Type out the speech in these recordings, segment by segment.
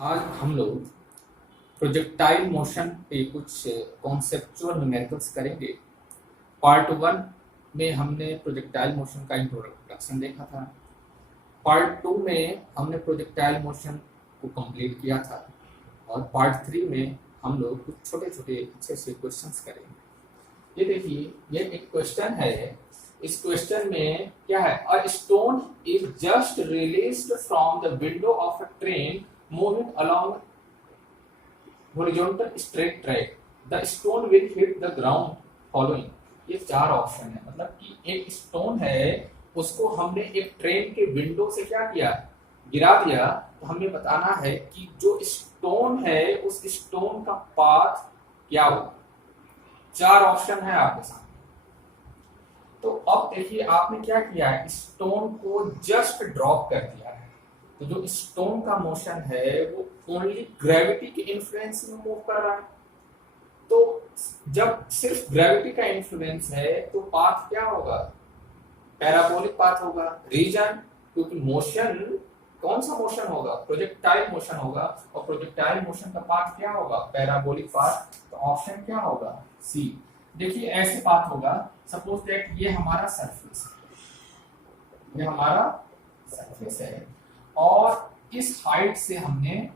आज हम लोग प्रोजेक्टाइल मोशन पे कुछ कॉन्सेप्चुअल न्यूमेरिकल्स करेंगे। पार्ट वन में हमने प्रोजेक्टाइल मोशन का इंट्रोडक्शन देखा था। पार्ट टू में हमने प्रोजेक्टाइल मोशन को कंप्लीट किया था और पार्ट थ्री में हम लोग कुछ छोटे छोटे अच्छे से क्वेश्चंस करेंगे। ये देखिए, ये एक क्वेश्चन है। इस क्वेश्चन में क्या है? A stone is just released from the window of a train moving along horizontal straight track, the stone will hit the ground following। ये चार ऑप्शन है, मतलब कि एक स्टोन है, उसको हमने एक ट्रेन के विंडो से क्या किया, गिरा दिया। तो हमें बताना है कि जो स्टोन है उस स्टोन का पाथ क्या होगा। चार ऑप्शन है आपके सामने। तो अब देखिए, आपने क्या किया है, स्टोन को जस्ट ड्रॉप कर दिया है। तो जो स्टोन का मोशन है वो ओनली ग्रेविटी के इन्फ्लुएंस में मूव कर रहा है। तो जब सिर्फ ग्रेविटी का इन्फ्लुएंस है तो पाथ क्या होगा? पैराबोलिक पाथ होगा। रीजन, क्योंकि मोशन, कौन सा मोशन होगा? प्रोजेक्टाइल मोशन होगा, और प्रोजेक्टाइल मोशन का पाथ क्या होगा? Parabolic path. तो ऑप्शन क्या होगा? सी। देखिए, ऐसे पाथ होगा, सपोज दैट ये हमारा सरफेस है, ये हमारा सरफेस है, और इस हाइट से हमने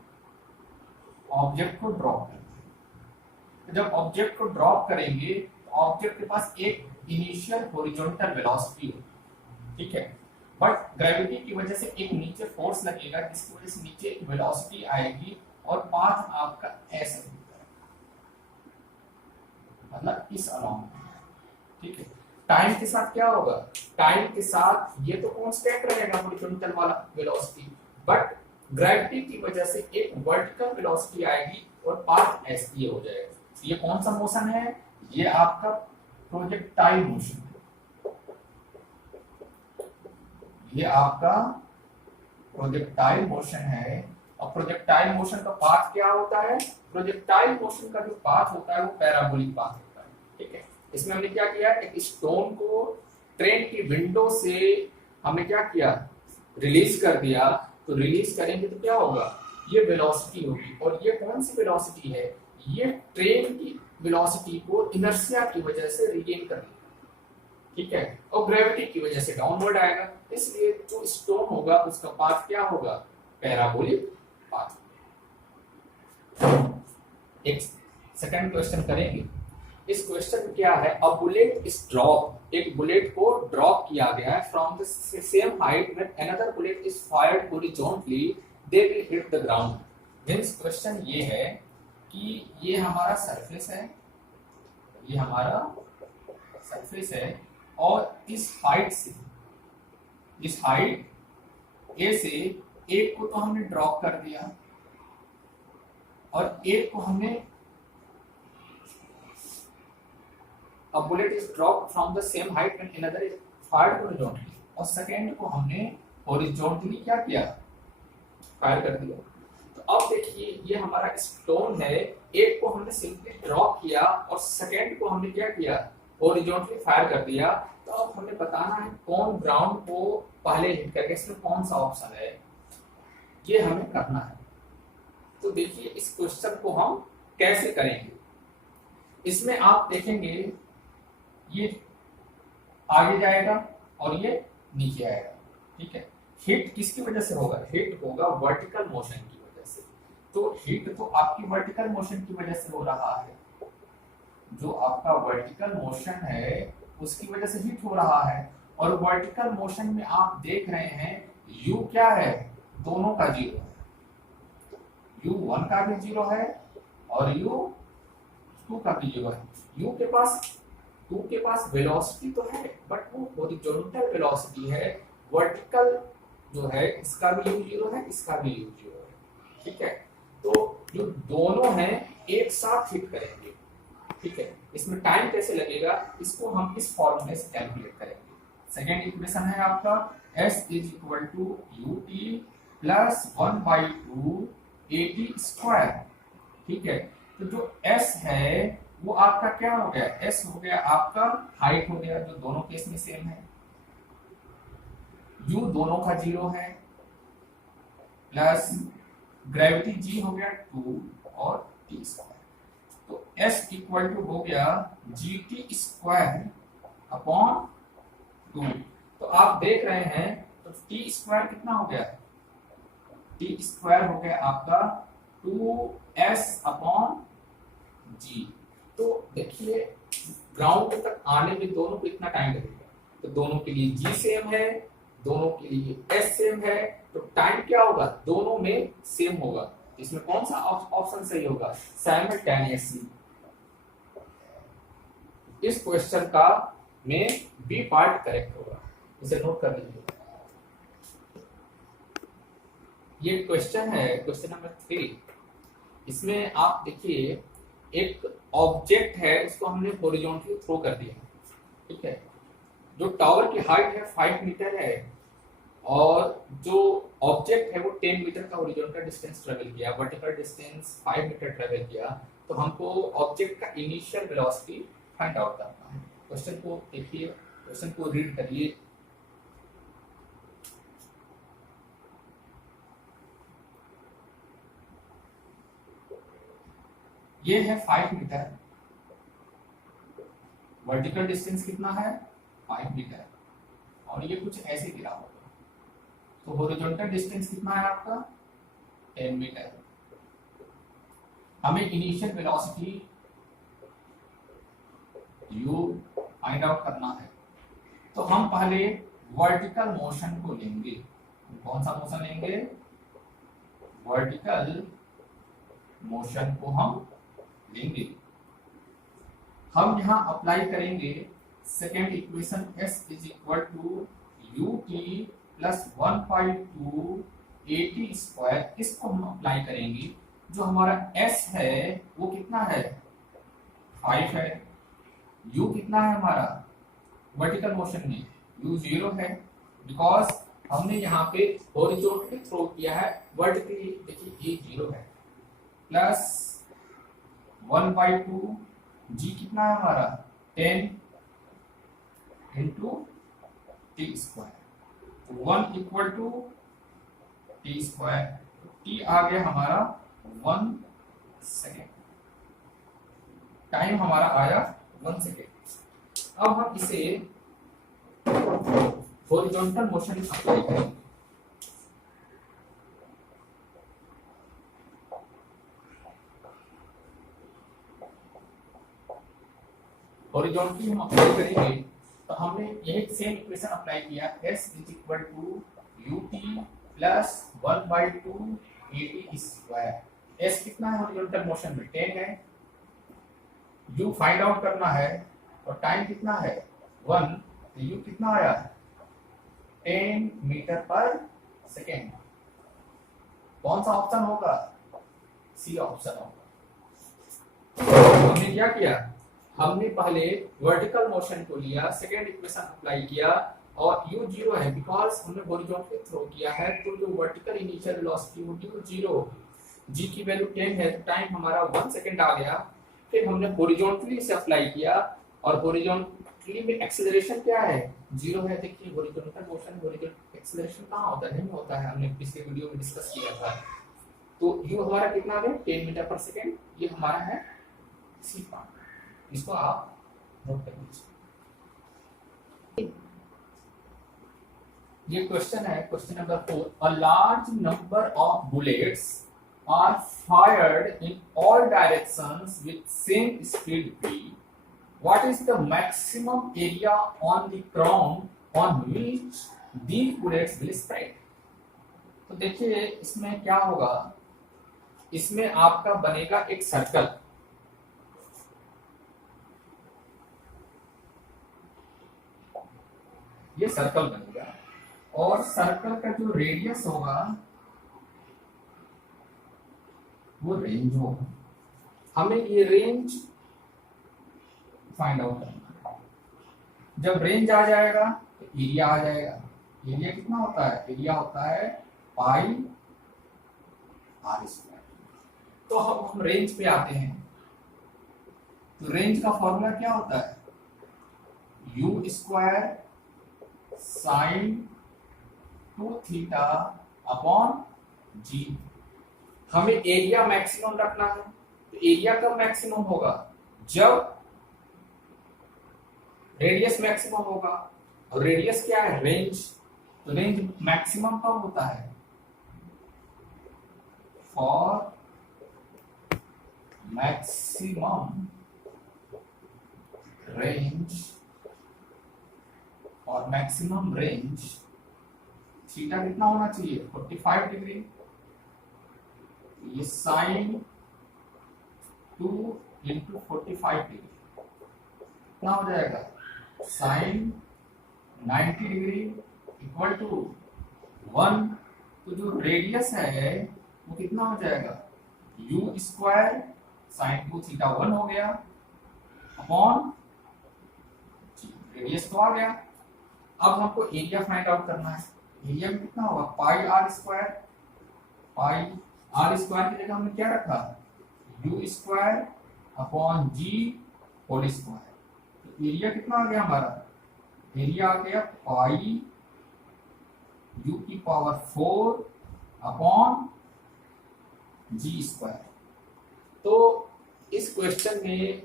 ऑब्जेक्ट को ड्रॉप कर दिया। तो जब ऑब्जेक्ट को ड्रॉप करेंगे तो ऑब्जेक्ट के पास एक इनिशियल हॉरिजॉन्टल वेलोसिटी होगी, ठीक है। बट ग्रेविटी की वजह से एक नीचे फोर्स लगेगा, जिसकी वजह से नीचे एक वेलोसिटी आएगी और पाथ आपका ऐसे होगा, मतलब इस अलोंग, ठीक है। टाइम के साथ क्या होगा? टाइम के साथ ये तो कांस्टेंट रहेगा हॉरिजॉन्टल वाला वेलोसिटी, बट ग्रेविटी की वजह से एक वर्टिकल वेलोसिटी आएगी और पाथ ऐसे हो जाएगा। ये कौन सा मोशन है? ये आपका प्रोजेक्टाइल मोशन है। ये आपका प्रोजेक्टाइल मोशन है। और प्रोजेक्टाइल मोशन का पाथ क्या होता है? प्रोजेक्टाइल मोशन का जो पाथ होता है वो पैराबोलिक पाथ होता है, ठीक है। इसमें हमने क्या किया, एक स्टोन को ट्रेन की विंडो से हमने क्या किया, रिलीज कर दिया। तो रिलीज करेंगे तो क्या होगा? ये वेलोसिटी होगी, और ये कौन सी वेलोसिटी है? ये ट्रेन की वेलोसिटी को इनर्शिया की वजह से रिगेन कर लेगा, ठीक है, और ग्रेविटी की वजह से डाउनवर्ड आएगा। इसलिए जो स्टोन होगा उसका पाथ क्या होगा? Parabolic path. एक सेकंड क्वेश्चन करेंगे। इस क्वेश्चन में क्या है? अ बुलेट इज ड्रॉप, एक बुलेट को ड्रॉप किया गया है from the same height when another bullet is fired horizontally they will hit the ground. Means question ये है कि ये हमारा सरफेस है, ये हमारा सरफेस है, और इस हाइट से, इस हाइट ए से एक को तो हमने ड्रॉप कर दिया और एक को हमने, a bullet is dropped from the same height when another is fired horizontally, और सेकेंड को हमने हॉरिजॉन्टली क्या किया, फायर कर दिया। तो अब देखिए, ये हमारा स्टोन है, एक को हमने सिंपली ड्रॉप किया और सेकेंड को हमने क्या किया, हॉरिजॉन्टली फायर कर दिया। तो अब हमें बताना है कौन ग्राउंड को पहले हिट करेगा, इसमें कौन सा ऑप्शन है, ये हमें करना है। तो देखिए, इस क्वेश्चन को हम कैसे करेंगे। इसमें आप देखेंगे ये आगे जाएगा और ये नीचे आएगा, ठीक है। हिट किसकी वजह से होगा? हिट होगा वर्टिकल मोशन की वजह से। तो हिट तो आपकी वर्टिकल मोशन की वजह से हो रहा है, जो आपका वर्टिकल मोशन है उसकी वजह से हिट हो रहा है। और वर्टिकल मोशन में आप देख रहे हैं यू क्या है, दोनों का जीरो है, u1 का भी जीरो है और u2 का भी जीरो है। u के पास वेलोसिटी तो है, बट वो हॉरिजॉन्टल वेलोसिटी है। वर्टिकल जो है इसका भी u जीरो है, इसका भी u जीरो है, ठीक है। तो जो दोनों हैं एक साथ हिट करेंगे, ठीक है। इसमें टाइम कैसे लगेगा, इसको हम इस फॉर्मूले से कैलकुलेट करेंगे। सेकेंड इक्वेशन है आपका s is equal to ut plus 1/2 at square, ठीक है। तो जो s है वो आपका क्या हो गया, s हो गया आपका हाइट हो गया, जो दोनों केस में सेम है। u दोनों का जीरो है, प्लस ग्रेविटी जी हो गया 2 और टी स्क्वायर, तो एस इक्वल टू हो गया जी टी स्क्वायर अपॉन 2। तो आप देख रहे हैं तो टी स्क्वायर कितना हो गया, टी स्क्वायर हो गया आपका 2s अपॉन जी। तो देखिए ग्राउंड तक आने में दोनों को इतना टाइम लगेगा, तो दोनों के लिए जी सेम है, दोनों के लिए एस सेम है, तो टाइम क्या होगा, दोनों में सेम होगा। इसमें कौन सा ऑप्शन सही होगा, साइमल्टेनियसली। इस क्वेश्चन का में बी पार्ट करेक्ट होगा, इसे नोट कर लीजिए। ये क्वेश्चन है क्वेश्चन नंबर 3। इसमें आप देखिए एक ऑब्जेक्ट है, उसको हमने हॉरिजॉन्टली थ्रो कर दिया, ठीक है। जो टावर की हाइट है 5 मीटर है और जो ऑब्जेक्ट है वो 10 मीटर का हॉरिजॉन्टल डिस्टेंस ट्रेवल किया, वर्टिकल डिस्टेंस 5 मीटर ट्रेवल किया, तो हमको ऑब्जेक्ट का इनिशियल वेलोसिटी फाइंड आउट करना है। क्वेश्चन को देखिए, क्वेश्चन को रीड करिए। ये है 5 मीटर, वर्टिकल डिस्टेंस कितना है 5 मीटर, और ये कुछ ऐसे गिरा होगा, तो हॉरिजॉन्टल डिस्टेंस कितना है आपका 10 मीटर। हमें initial velocity u find out करना है, तो हम पहले वर्टिकल मोशन को लेंगे। कौन सा मोशन लेंगे, वर्टिकल मोशन को हम लेंगे। हम यहां अप्लाई करेंगे second equation s is equal to u t plus 1/2 AT square, इसको हम अप्लाई करेंगे। जो हमारा s है वो कितना है 5 है, u कितना है हमारा वर्टिकल मोशन में u 0 है, बिकॉज हमने यहाँ पे हॉरिजॉन्टली थ्रो किया है, वर्टिकली देखिए ये 0 है, प्लस 1/2 g कितना है हमारा 10 into T square, 1 equal to T square, T आ गया हमारा 1 सेकेंड, टाइम हमारा आया 1 सेकेंड। अब हम इसे हॉरिजॉन्टल मोशन अप्लाई करेंगे। हॉरिजॉन्टली हम अप्लाई करेंगे, तो हमने यही सेम इक्वेशन अप्लाई किया, s is equal to u t plus 1/2 AT square. s कितना है हॉरिजॉन्टल मोशन में 10 है, u फाइंड आउट करना है, और टाइम कितना है 1, तो u कितना आया 10 मीटर पर सेकेंड। कौन सा ऑप्शन होगा, सी ऑप्शन होगा। हमने क्या किया, हमने पहले वर्टिकल मोशन को लिया, सेकेंड इक्वेशन अप्लाई किया, और u 0 है बिकॉज हमने हॉरिजॉन्टली थ्रो किया है, तो जो वर्टिकल इनिशियल वेलोसिटी होगी वो 0 होगी। g की वैल्यू 10 है, तो टाइम हमारा 1 सेकेंड आ गया। फिर हमने हॉरिजॉन्टली से अप्लाई किया, और हॉरिजॉन्टली में एक्सेलरेशन क्या है 0 है। देखिए हॉरिजॉन्टल मोशन हॉरिजॉन्टल एक्सेलरेशन कहाँ होता है, नहीं होता है, हमने पिछले वीडियो में डिस्कस किया था। तो u हमारा कितना आ गया 10 मीटर पर सेकेंड, ये हमारा है सी पार्ट, इसको आप नोट कर लीजिए। ये क्वेश्चन है question number 4। A large number of bullets are fired in all directions with same speed v. What is the maximum area on the ground on which these bullets will strike? तो देखिए इसमें क्या होगा, इसमें आपका बनेगा एक सर्कल, ये सर्कल बनेगा, और सर्कल का जो रेडियस होगा वो रेंज होगा। हमें ये रेंज फाइंड आउट करना है। जब रेंज आ जाएगा तो एरिया आ जाएगा। एरिया कितना होता है, एरिया होता है पाई आर स्क्वायर। तो हम रेंज पे आते हैं, तो रेंज का फॉर्मूला क्या होता है, u square sine 2 theta upon g. हमें एरिया मैक्सिमम रखना है, तो एरिया कब मैक्सिमम होगा, जब रेडियस मैक्सिमम होगा। और रेडियस क्या है, रेंज। तो रेंज मैक्सिमम कब होता है, फॉर मैक्सिमम रेंज, और मैक्सिमम रेंज थीटा कितना होना चाहिए, 45 डिग्री। ये साइन 2 इंटू 45 डिग्री कितना हो जाएगा, साइन 90 डिग्री इक्वल टू 1। तो जो रेडियस है वो कितना हो जाएगा, यू स्क्वायर साइन 2 थीटा 1 हो गया अपॉन रेडियस तो आ गया। अब हमको एरिया फाइंड आउट करना है। एरिया में कितना होगा, pi r square. Pi r square की जगह हमने क्या रखा, u square upon g whole square. तो एरिया कितना आ गया हमारा, एरिया आ गया पाई यू की पावर 4 अपॉन जी स्क्वायर। तो इस क्वेश्चन में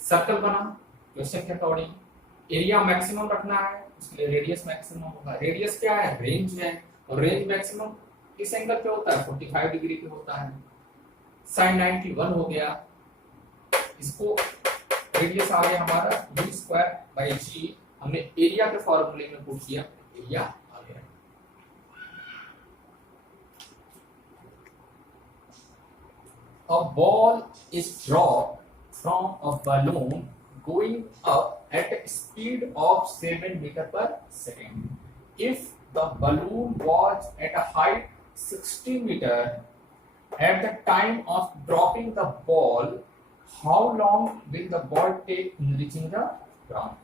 सर्कल बना क्वेश्चन के अकॉर्डिंग, एरिया मैक्सिमम रखना है, उसके लिए रेडियस मैक्सिमम होगा। रेडियस क्या है, रेंज है, और रेंज मैक्सिमम किस एंगल पे होता है, 45 डिग्री पे होता है। साइन 91 हो गया, इसको रेडियस आ गया हमारा यू स्क्वायर बाई जी, हमने एरिया के फॉर्मूले में पुट किया, एरिया आ गया। A ball is dropped from a balloon going up at a speed of 7 meter per second. If the balloon was at a height 60 meter at the time of dropping the ball, how long will the ball take in reaching the ground?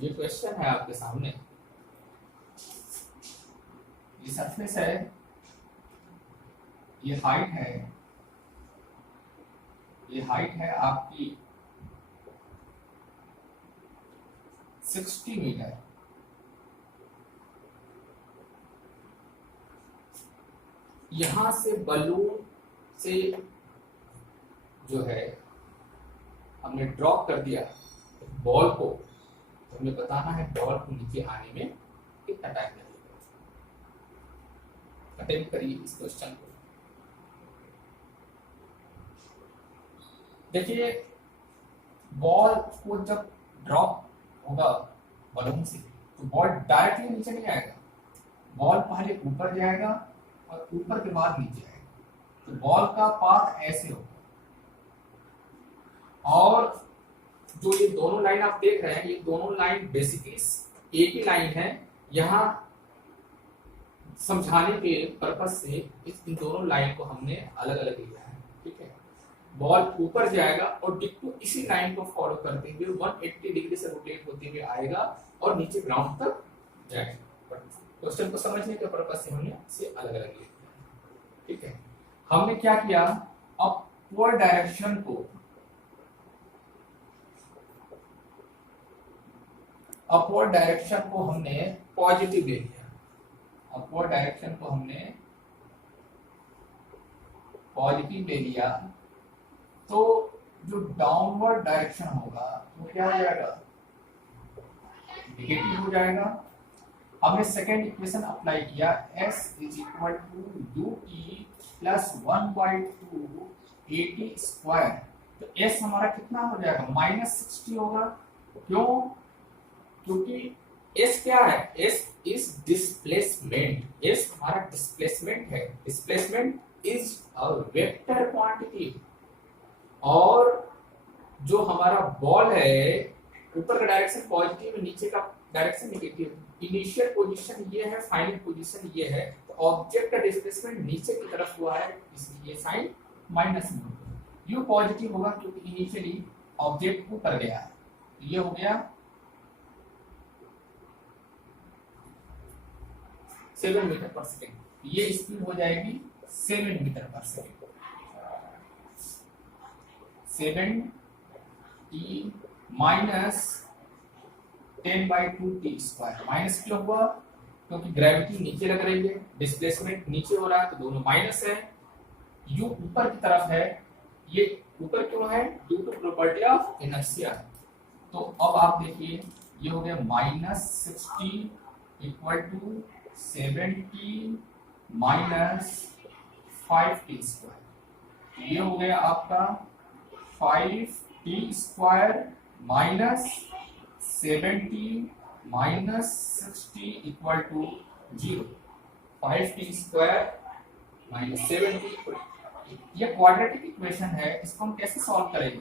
ये question है आपके सामने। ये surface है, ये height है, ये height है आपकी 60 मीटर। यहां से बलून से जो है हमने ड्रॉप कर दिया बॉल को, तो हमें बताना है बॉल को नीचे आने में कितना टाइम लगेगा। अटेम्प्ट करिए इस क्वेश्चन को। देखिए बॉल को जब ड्रॉप होगा बलून से, तो बॉल डायरेक्टली नीचे नहीं आएगा, बॉल पहले ऊपर जाएगा और ऊपर के बाद नीचे आएगा। तो बॉल का पाथ ऐसे होगा, और जो ये दोनों लाइन आप देख रहे हैं, ये दोनों लाइन बेसिकली एक ही लाइन है। यहाँ समझाने के पर्पस से इन दोनों लाइन को हमने अलग अलग लिया है, ठीक है। बॉल ऊपर जाएगा और डिट्टो इसी लाइन को फॉलो करते हुए 180 डिग्री से रोटेट होते हुए आएगा और नीचे ग्राउंड तक जाएगा। क्वेश्चन को समझने के पर्पस से हमने इसे अलग अलग लिया, ठीक है। हमने क्या किया, अपवर्ड डायरेक्शन को हमने पॉजिटिव ले लिया। अपवर्ड डायरेक्शन को हमने पॉजिटिव ले लिया, तो जो डाउनवर्ड डायरेक्शन होगा वो क्या हो जाएगा, नेगेटिव हो जाएगा। हमने सेकेंड इक्वेशन अप्लाई किया, s is equal to u t plus 1/2 80 square. तो s हमारा कितना हो जाएगा, -60 होगा। क्यों, क्योंकि s क्या है, s इज डिस्प्लेसमेंट। s हमारा डिस्प्लेसमेंट है। Displacement is a vector quantity, और जो हमारा बॉल है ऊपर का डायरेक्शन पॉजिटिव है, नीचे का डायरेक्शन नेगेटिव। इनिशियल पोजीशन ये है, फाइनल पोजीशन ये है। तो ऑब्जेक्ट का डिस्प्लेसमेंट नीचे की तरफ हुआ है, इसलिए साइन माइनस में होगा। यू पॉजिटिव होगा क्योंकि इनिशियली ऑब्जेक्ट ऊपर गया है। ये हो गया 7 मीटर पर सेकेंड। ये स्पीड हो जाएगी 7 मीटर पर second. 7t minus 10/2 t square. Minus क्यों हुआ, क्योंकि ग्रेविटी नीचे लग रही है, डिस्प्लेसमेंट नीचे हो रहा है, तो दोनों माइनस है। यू ऊपर की तरफ है, ये ऊपर क्यों है? Due to property of inertia. तो अब आप देखिए ये हो गया -60 इक्वल टू 70 माइनस 5t²। ये हो गया आपका 5t² minus 70 minus 60 equal to 0। 5t² minus 70। ये क्वाड्रेटिक इक्वेशन है, इसको हम कैसे सॉल्व करेंगे?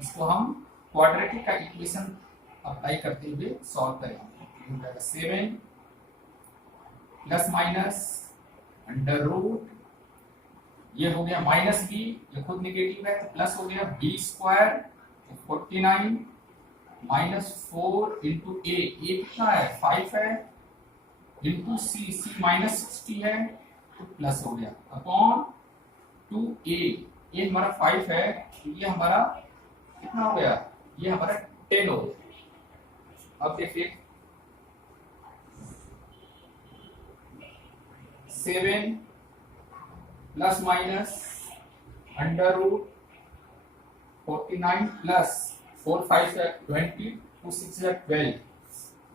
इसको हम क्वाड्रेटिक का इक्वेशन अप्लाई करते हुए सॉल्व करेंगे। 7 प्लस माइनस अंडर रूट, ये हो गया माइनस बी, ये खुद निगेटिव है तो प्लस हो गया b² 49 माइनस 4 इंटू ए कितना है 5 है, इंटू सी माइनस 60 है तो प्लस हो गया अपॉन 2a, ये हमारा 5 है तो ये हमारा कितना हो गया, ये हमारा 10 हो गया। अब देखिए 7 plus minus under root 49 plus 4 5 है 20 2 6 है 12,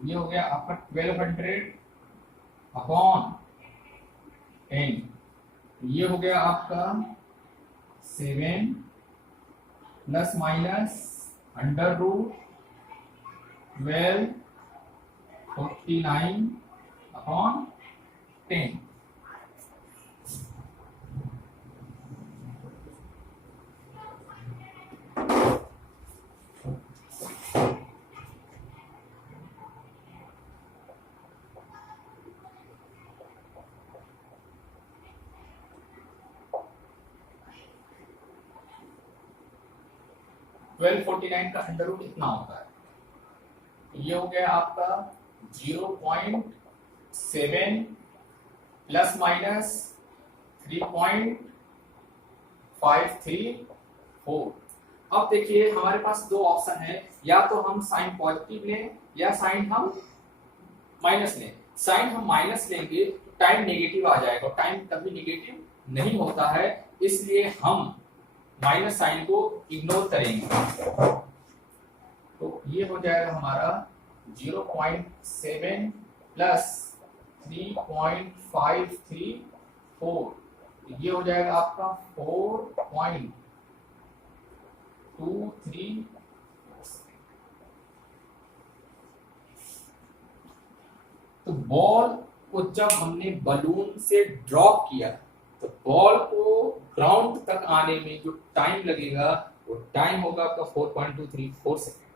ये हो गया आपका 1200 अपॉन 10, ये हो गया आपका 7 plus minus under root 12 49 upon 10। Twelve 49 का अंडर रूट इतना होता है, ये हो गया आपका 0.7 प्लस माइनस 3.534। अब देखिए हमारे पास दो ऑप्शन है, या तो हम साइन पॉजिटिव लें या साइन हम माइनस लें। साइन हम माइनस लेंगे तो टाइम नेगेटिव आ जाएगा, टाइम कभी नेगेटिव नहीं होता है, इसलिए हम माइनस साइन को इग्नोर करेंगे। तो ये हो जाएगा हमारा 0.7 प्लस 3.534, ये हो जाएगा आपका 4.23। तो बॉल को जब हमने बलून से ड्रॉप किया तो बॉल को ग्राउंड तक आने में जो टाइम लगेगा वो टाइम होगा आपका 4.234 सेकेंड।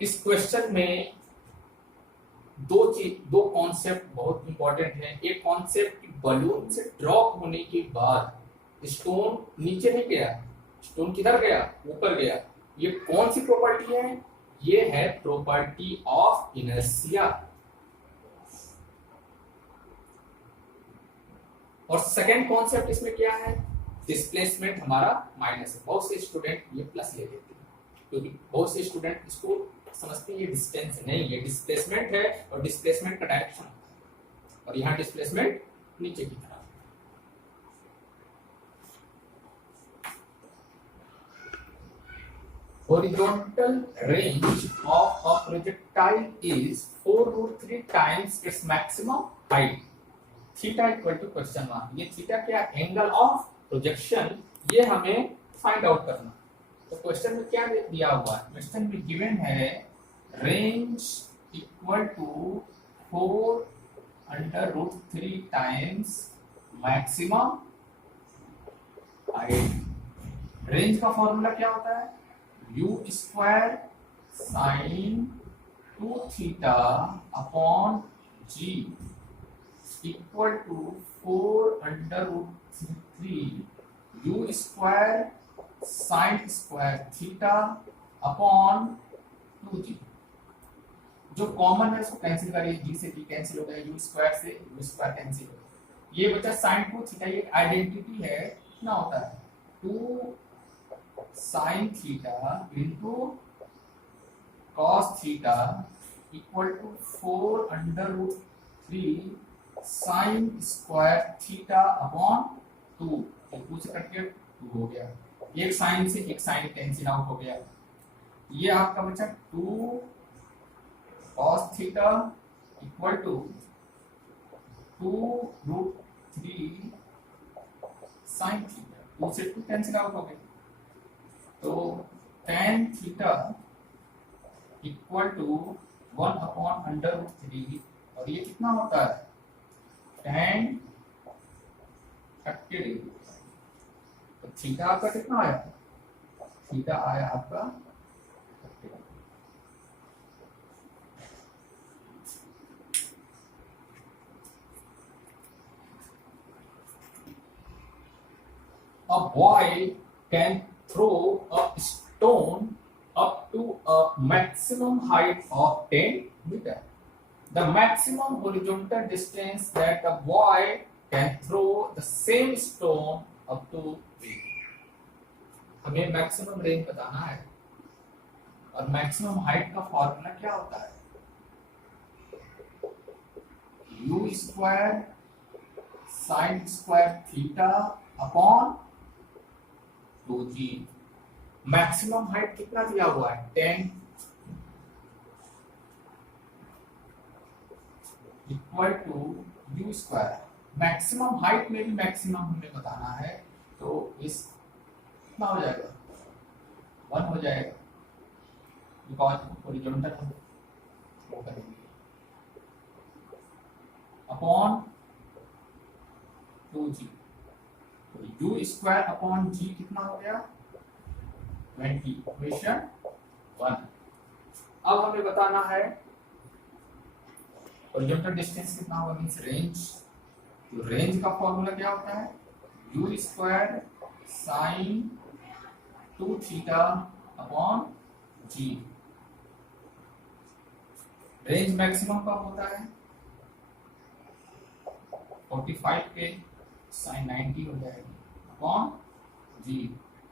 इस क्वेश्चन में दो कॉन्सेप्ट बहुत इंपॉर्टेंट है। एक कॉन्सेप्ट बलून से ड्रॉप होने के बाद स्टोन नीचे नहीं गया, स्टोन किधर गया, ऊपर गया। ये कौन सी प्रॉपर्टी है? ये है प्रॉपर्टी ऑफ इनर्शिया। और सेकंड कॉन्सेप्ट इसमें क्या है? डिस्प्लेसमेंट हमारा माइनस है। बहुत से स्टूडेंट ये प्लस ले लेते हैं क्योंकि बहुत से स्टूडेंट इसको समझते हैं ये डिस्टेंस नहीं, ये डिस्प्लेसमेंट है और डिस्प्लेसमेंट का डायरेक्शन और यहाँ डिस्प्लेसमेंट नीचे की तरफ। Horizontal range of a projectile is 4√3 times its maximum height. Theta equal to question mark, ये थीटा क्या? एंगल ऑफ प्रोजेक्शन, ये हमें फाइंड आउट करना। तो क्वेश्चन में क्या दिया हुआ है? क्वेश्चन में गिवन है range equal to 4√3 times maximum height. Range का फॉर्मूला क्या होता है? u² sine 2 theta upon g equal to 4√3 u² sine square theta upon 2g। जो कॉमन है उसको कैंसिल करिए, g से g कैंसिल हो गया, u² से u² कैंसिल हो गया। ये बचा साइन 2 थीटा, ये आइडेंटिटी है, कितना होता है 2 sine theta into cos theta equal to 4√3 sine square theta upon 2, 2 से कट गया 2 हो गया, एक साइन से एक साइन कैंसिल आउट हो गया, ये आपका बचा 2 cos theta equal to 2√3 sine theta, 2 से 2 कैंसिल आउट हो गए, तो tan थीटा इक्वल टू 1/√3, और ये कितना होता है tan 30 डिग्री। तो थीटा आपका कितना आया, थीटा आया आपका 30 degree. A boy can throw a stone up to a maximum height of 10 meter. The maximum horizontal distance that the boy can throw the same stone up to b. हमें maximum range बताना है, और maximum height का formula क्या होता है, u square sine square theta upon 2g। Maximum height कितना दिया हुआ है 10 equal to u square. Maximum height में भी मैक्सिमम हमें बताना है, तो इस कितना हो जाएगा 1 हो जाएगा, बिकॉज हॉरिजॉन्टल हम वो करेंगे अपॉन 2g, तो यू स्क्वायर अपॉन जी कितना हो गया 20, इक्वेशन 1। अब हमें बताना है हॉरिजॉन्टल डिस्टेंस कितना होगा, मींस रेंज। तो रेंज का फॉर्मूला क्या होता है, u square sine 2 theta upon g. Range maximum कब होता है 45 पे साइन 90 हो जाएगी अपॉन जी।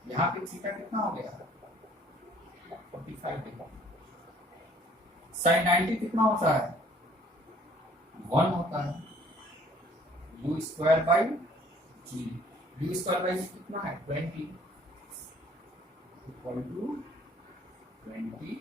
यहाँ पे थीटा कितना हो गया 45 डिग्री। साइन 90 कितना होता है 1 होता है, u square by g. U square by g कितना है 20 इक्वल टू 20